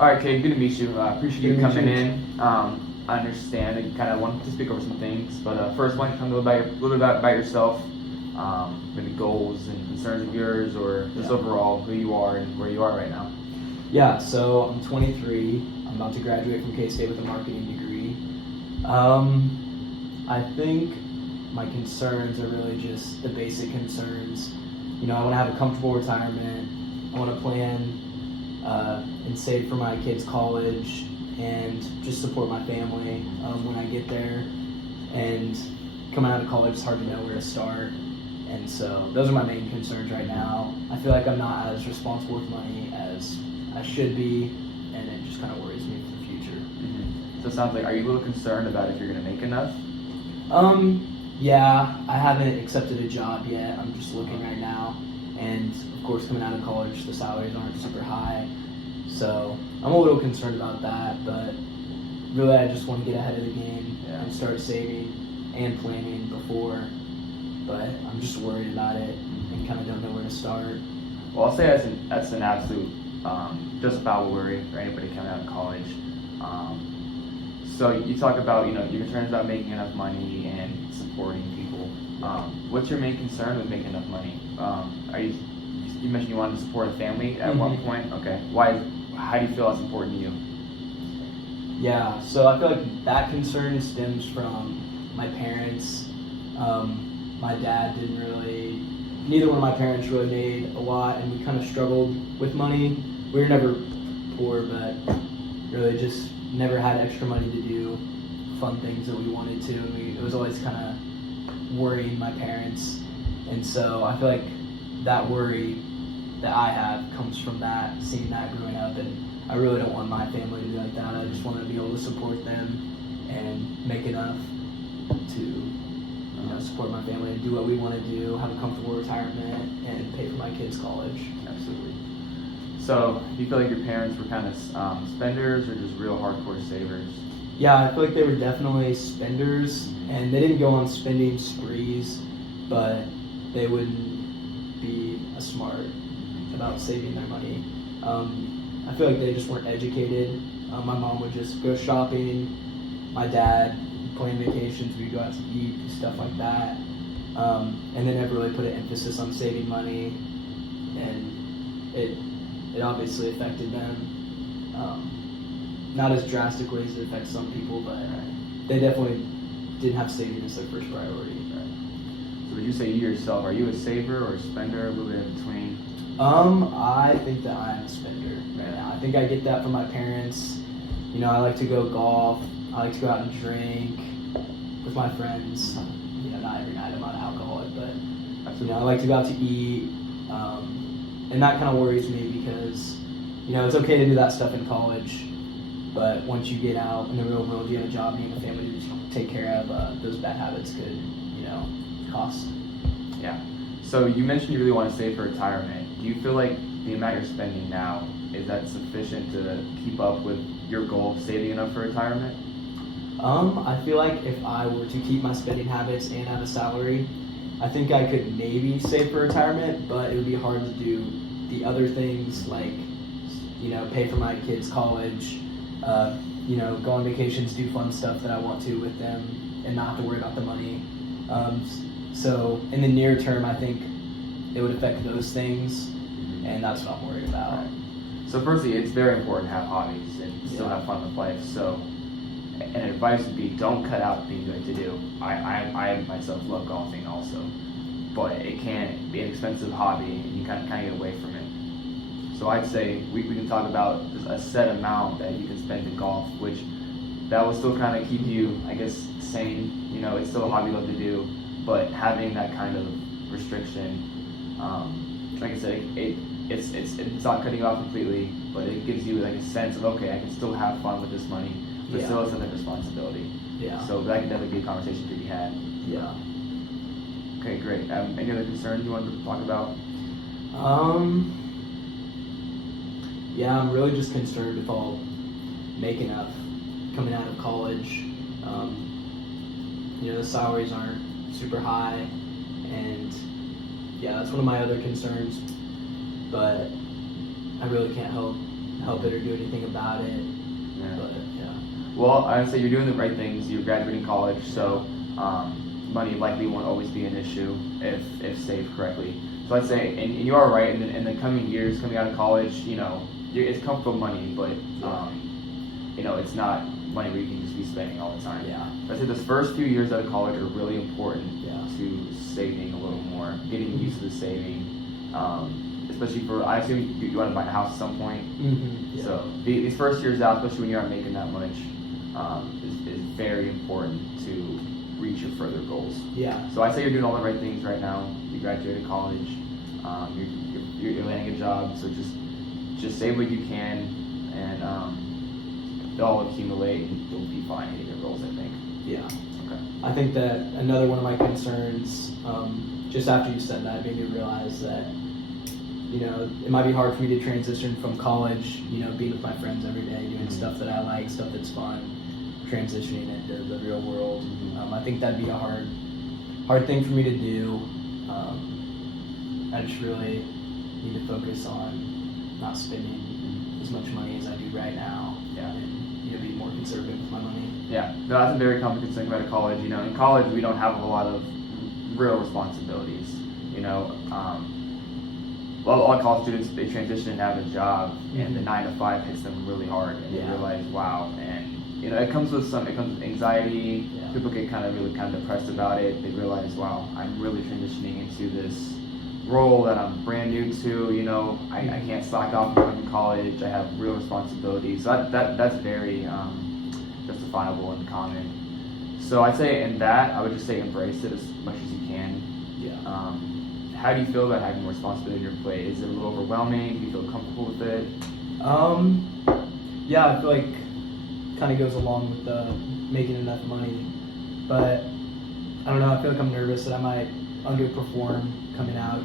All right, Kate, good to meet you. Appreciate you Good to meet coming you. in. I understand that you kind of wanted to speak over some things, but first, why don't you tell me a little bit about yourself, maybe goals and concerns of yours, or just Yeah. overall who you are and where you are right now. Yeah, so I'm 23. I'm about to graduate from K-State with a marketing degree. I think my concerns are really just the basic concerns. I want to have a comfortable retirement. I want to plan and save for my kids' college and just support my family when I get there. And coming out of college, it's hard to know where to start. And so those are my main concerns right now. I feel like I'm not as responsible with money as I should be, and it just kind of worries me for the future. Mm-hmm. So it sounds like, are you a little concerned about if you're going to make enough? Yeah, I haven't accepted a job yet. I'm just looking right now. And of course, coming out of college, the salaries aren't super high. So I'm a little concerned about that, but really I just want to get ahead of the game and start saving and planning before. But I'm just worried about it and kind of don't know where to start. Well, I'll say that's an absolute justifiable worry for anybody coming out of college. So you talk about your concerns about making enough money and supporting people. What's your main concern with making enough money? You mentioned you wanted to support a family at one point. Okay, why? How do you feel that's important to you? Yeah, so I feel like that concern stems from my parents. My dad neither one of my parents really made a lot, and we kind of struggled with money. We were never poor, but really just never had extra money to do fun things that we wanted to. And it was always kind of worrying my parents. And so I feel like that worry that I have comes from that, seeing that growing up. And I really don't want my family to be like that. I just want to be able to support them and make enough to support my family and do what we want to do, have a comfortable retirement, and pay for my kids' college. Absolutely. So, do you feel like your parents were kind of spenders or just real hardcore savers? Yeah, I feel like they were definitely spenders, and they didn't go on spending sprees, but they wouldn't be as smart about saving their money. I feel like they just weren't educated. My mom would just go shopping. My dad plan vacations, we'd go out to eat, stuff like that. And they never really put an emphasis on saving money, and it obviously affected them. Not as drastic ways it affects some people, but they definitely didn't have saving as their first priority. So would you say you yourself, are you a saver or a spender, a little bit in between? I think that I'm a spender right now. I think I get that from my parents. I like to go golf. I like to go out and drink with my friends. Not every night I'm not alcoholic, but I like to go out to eat. And that kind of worries me because, it's okay to do that stuff in college, but once you get out in the real world, you have a job, you have a family to take care of, those bad habits could, cost. Yeah. So you mentioned you really want to save for retirement. Do you feel like the amount you're spending now, is that sufficient to keep up with your goal of saving enough for retirement? I feel like if I were to keep my spending habits and have a salary, I think I could maybe save for retirement, but it would be hard to do the other things like, pay for my kids' college, go on vacations, do fun stuff that I want to with them, and not have to worry about the money. So in the near term, I think it would affect those things, and that's what I'm worried about. Right. So firstly, it's very important to have hobbies and still have fun with life. So an advice would be don't cut out things you like to do. I myself love golfing also, but it can be an expensive hobby and you kind of get away from it. So I'd say we can talk about just a set amount that you can spend to golf, which that will still kind of keep you, I guess, sane. It's still a hobby you love to do, but having that kind of restriction, like I said, it's not cutting you off completely, but it gives you like a sense of, okay, I can still have fun with this money, but still it's another responsibility. Yeah. So that can definitely be a conversation to be had. Yeah. Okay, great. Any other concerns you wanted to talk about? Yeah, I'm really just concerned if I'll make enough coming out of college. The salaries aren't super high, and yeah, that's one of my other concerns, but I really can't help help it or do anything about it. Yeah. But yeah. Well, I would say you're doing the right things. You're graduating college, so money likely won't always be an issue if saved correctly. So I'd say, and you are right. In the coming years, coming out of college, it's comfortable money, but it's not money where you can just be spending all the time. Yeah. I'd say those first few years out of college are really important Yeah. to saving a little more, getting used to the saving. Especially I assume you want to buy a house at some point. Mm-hmm. Yeah. So these first years out, especially when you aren't making that much, is very important to reach your further goals. Yeah. So I say you're doing all the right things right now. You graduated college. You're landing a job. So just save what you can, and they'll all accumulate, and you'll be fine hitting your goals, I think. Yeah. Okay. I think that another one of my concerns, just after you said that, made me realize that, it might be hard for me to transition from college, being with my friends every day, doing stuff that I like, stuff that's fun, transitioning into the real world. I think that'd be a hard thing for me to do. I just really need to focus on not spending as much money as I do right now. Yeah. And, be more conservative with my money. Yeah, no, that's a very common concern about college. In college we don't have a lot of real responsibilities. Well, a lot of college students, they transition and have a job, and the 9 to 5 hits them really hard, and they realize, wow, and it comes with anxiety. Yeah. People get kind of depressed about it. They realize, wow, I'm really transitioning into this role that I'm brand new to. I can't slack off going to college. I have real responsibilities. So that's very justifiable and common. So I'd say in that, I would just say embrace it as much as you can. Yeah. How do you feel about having more responsibility on your plate? Is it a little overwhelming? Do you feel comfortable with it? Yeah, I feel like kind of goes along with the making enough money, but I don't know. I feel like I'm nervous that I might underperform coming out.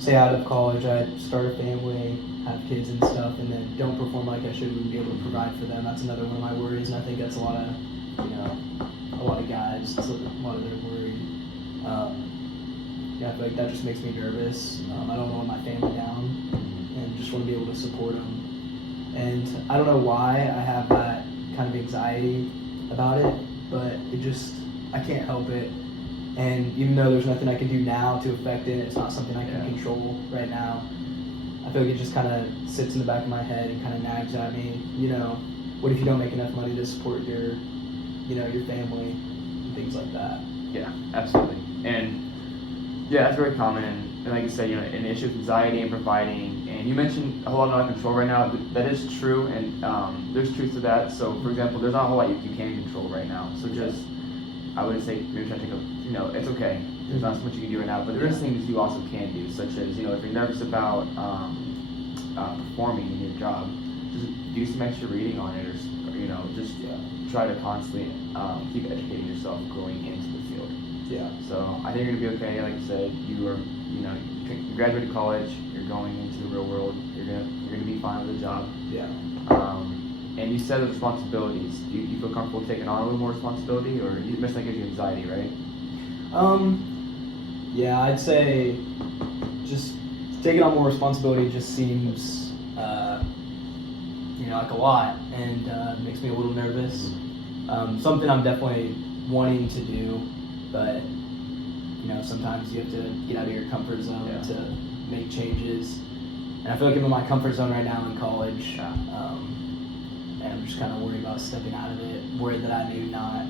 Say out of college, I start a family, have kids and stuff, and then don't perform like I should and be able to provide for them. That's another one of my worries, and I think that's a lot of guys. It's a lot of their worry. I feel like that just makes me nervous. I don't want my family down, and just want to be able to support them. And I don't know why I have that kind of anxiety about it, but I can't help it. And even though there's nothing I can do now to affect it, it's not something I can control right now. I feel like it just kind of sits in the back of my head and kind of nags at me. What if you don't make enough money to support your family and things like that? Yeah, absolutely. And yeah, that's very common. And like you said, an issue with anxiety and providing. And you mentioned a whole lot of control right now. That is true, and there's truth to that. So, for example, there's not a whole lot you can control right now. So I would say maybe try to take it's okay. There's not so much you can do right now, but there is things you also can do, such as if you're nervous about performing in your job, just do some extra reading on it, or just try to constantly keep educating yourself, growing into the field. Yeah. So I think you're gonna be okay. Like you said, you graduated college, you're going into the real world. You're gonna be fine with the job. Yeah. And you said the responsibilities. Do you feel comfortable taking on a little more responsibility, or you mentioned that gives you anxiety, right? Yeah, I'd say just taking on more responsibility just seems, like a lot, and makes me a little nervous. Something I'm definitely wanting to do, but sometimes you have to get out of your comfort zone to make changes. And I feel like I'm in my comfort zone right now in college. And I'm just kind of worried about stepping out of it, worried that I may not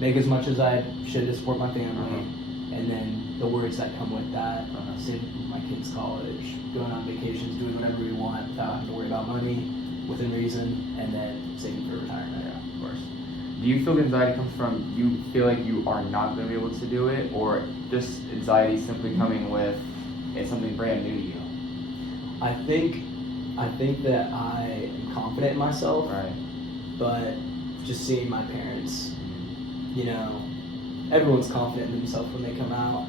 make as much as I should to support my family, and then the worries that come with that, saving my kids' college, going on vacations, doing whatever we want without having to worry about money, within reason, and then saving for retirement. Yeah, of course. Do you feel the anxiety comes from you feel like you are not going to be able to do it, or just anxiety simply coming with it's something brand new to you? I think that I am confident in myself, Right. but just seeing my parents, everyone's confident in themselves when they come out,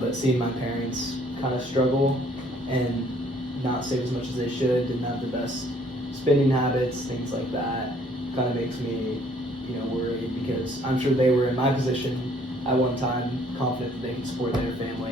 but seeing my parents kind of struggle and not save as much as they should, didn't have the best spending habits, things like that, kind of makes me, worried, because I'm sure they were in my position at one time, confident that they could support their family.